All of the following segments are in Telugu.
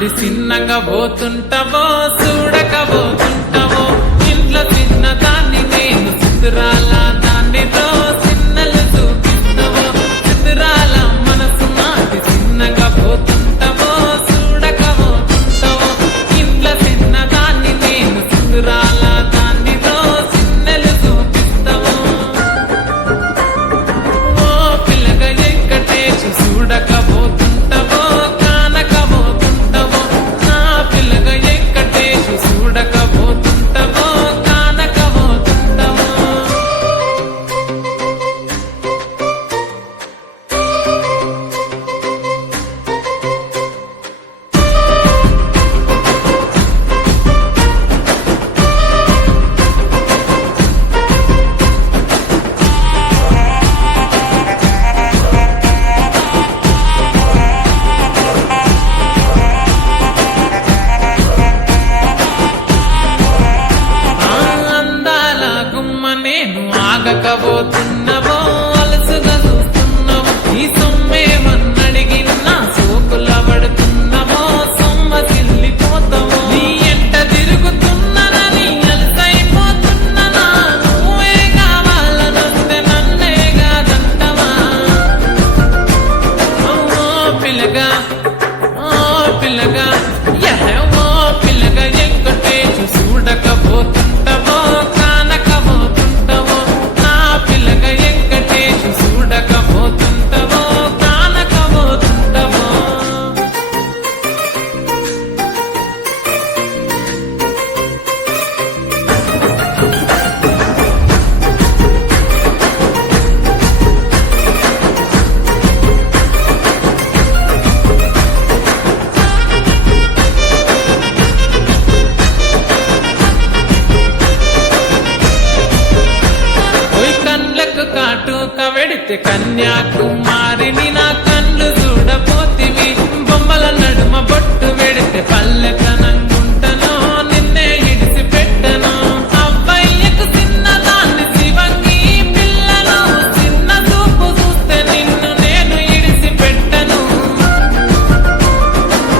నాది చిన్నగా పోతుంటావో చూడకపోతుంటావో ఇంట్లో చిన్న దాన్ని నేను చిత్రాల దాన్ని చిన్నలు చూపిస్తావో చిత్రాల మనసు నాది చిన్నగా పోతుంటావో చూడకపోతుంటావో ఇంట్లో చిన్న దాన్ని నేను చిత్రాల దాన్ని చిన్నలు చూపిస్తావో ఓ పిల్లగా వెంకటేశు చూడకపోతుంటావో కానకపోతుంటావో నా పిల్లగా వెంకటేశు చూడకపోతుంటావో కానకపోతుంటావో అందాల గుమ్మ నేను ఆగకపోతున్నావో అలసుగా చూస్తున్నావో ఈ సొమ్మే మన్నడిగిన సోకుల పడుతున్నావో సొమ్మ సిల్లిపోతావో నీ ఎంట తిరుగుతున్నానని అలసైపోతున్నానా నువ్వే కావాలనొస్తే నన్నే కాదంటవా ఓ పిల్లగా ఓ పిల్లగా ఓ పిల్లగా వెంకటేశు చూడకపోతుంటావో కానకపోతుంటావో నా పిల్లగా వెంకటేశు చూడకపోతుంటావో కానకపోతుంటావో ఓయ్ కళ్ళకు కాటుక వెడితే కన్యాకుమారిని నా కళ్ళు చూడపోతివి బొమ్మల నడుమ బొట్టు వెడితే పల్లెతనంగుంటను నిన్నే ఇడిసి పెట్టను అబ్బాయికు చిన్నదాన్ని శివంగి పిల్లను చిన్న చూపు చూస్తే నిన్ను నేను ఇడిసి పెట్టను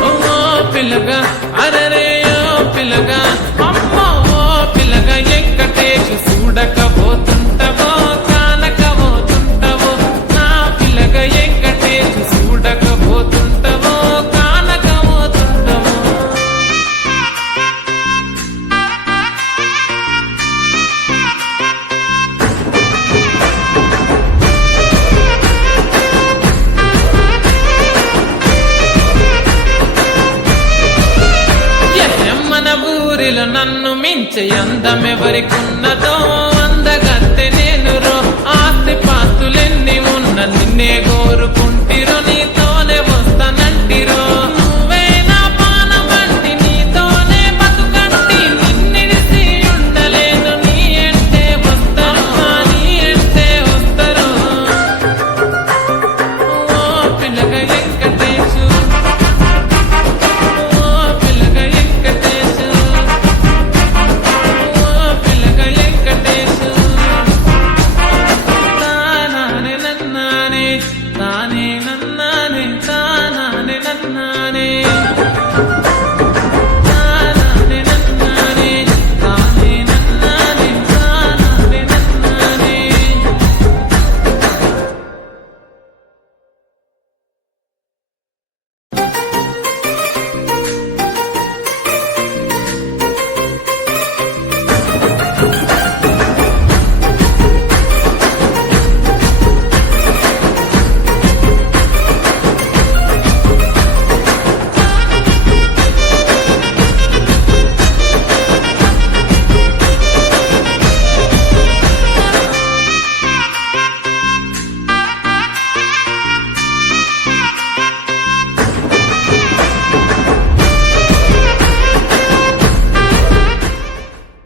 ఓ పిల్లగా అరరే ఓ పిల్లగా అమ్మో ఓ పిల్లగా వెంకటేశు చూడకపోతుంటావో కానకపోతుంటావో నా పిల్లగా వెంకటేశు చూడకపోతుంటావో కానకపోతుంటావో మన ఊరిలో నన్ను మించే అందమెవరికున్న